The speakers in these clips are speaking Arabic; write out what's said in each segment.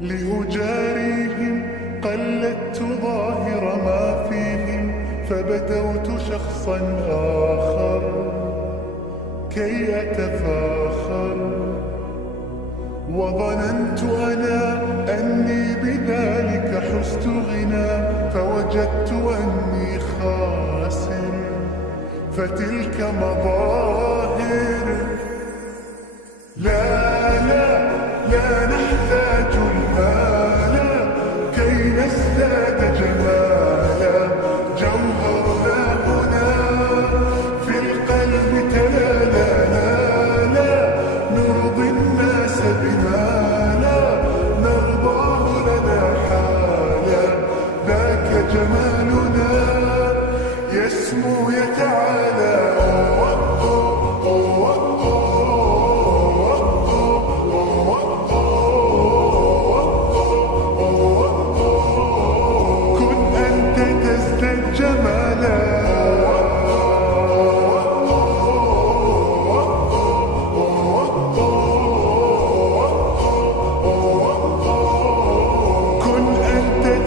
لأجاريهم قلدت ظاهر ما فيهم، فبدوت شخصا آخر كي أتفاخر، وظننت أنا أني بذلك حزت غنى، فوجدت أني خاسر، فتلك مظاهر. لا لا لا نحتاج المال كي نزداد جمالا، جوهرنا هنا في القلب تلالا، لا نرضي الناس بما لا نرضاه لنا حالا، ذاك جمالنا يسمو يتعالى.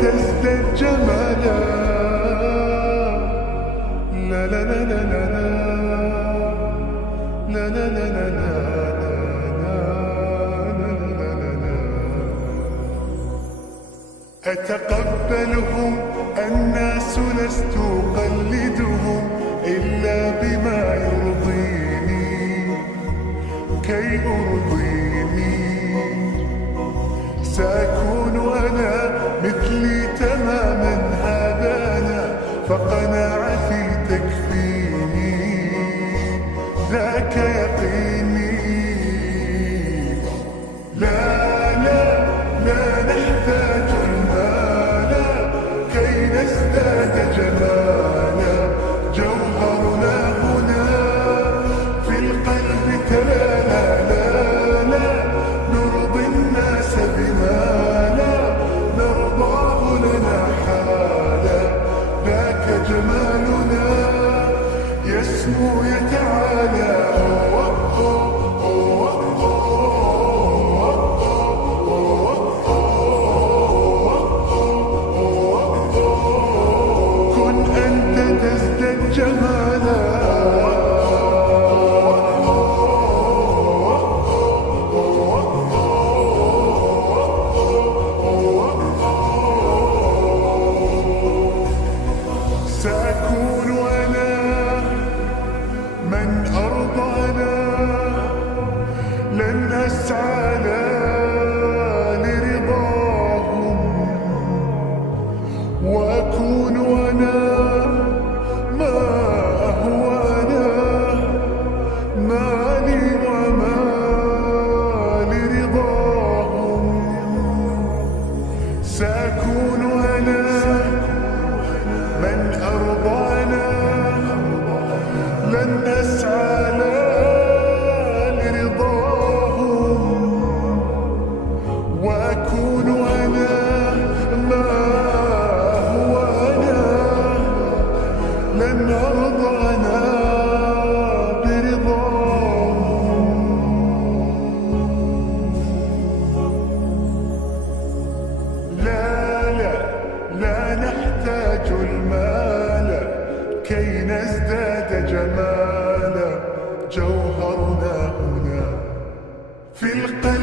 تزداد جمالا. لا لا لا لا لا لا لا لا لا لا. أتقبلهم الناس لست أقلدهم إلا بما يرضيني كي أرضيني، سأكون أنا مثلي تماما هذا أنا، فقناعتي تكفيني ذاك يقيني. لا لا لا نحتاج المال كي نزداد جمالا، جوهرنا هنا في القلب تلالا، لا لا نرضي الناس بما لا نرضاه لنا حالا، ذاك جمالنا يسمو يتعالى. كن أنت تزداد جمالا. سأكون أنا من أرضانا، لن أسعى لرضاهم، وأكون أنا ما أهوانا، ما لي وما لرضاهم. سأكون أنا من أرضانا، لن أسعى لرضاهم، وأكون أنا ما هو أنا، لن أرضى أنا برضاهم. لا لا لا نحتاج المال كي نزداد جمالا، جوهرنا هنا في القلب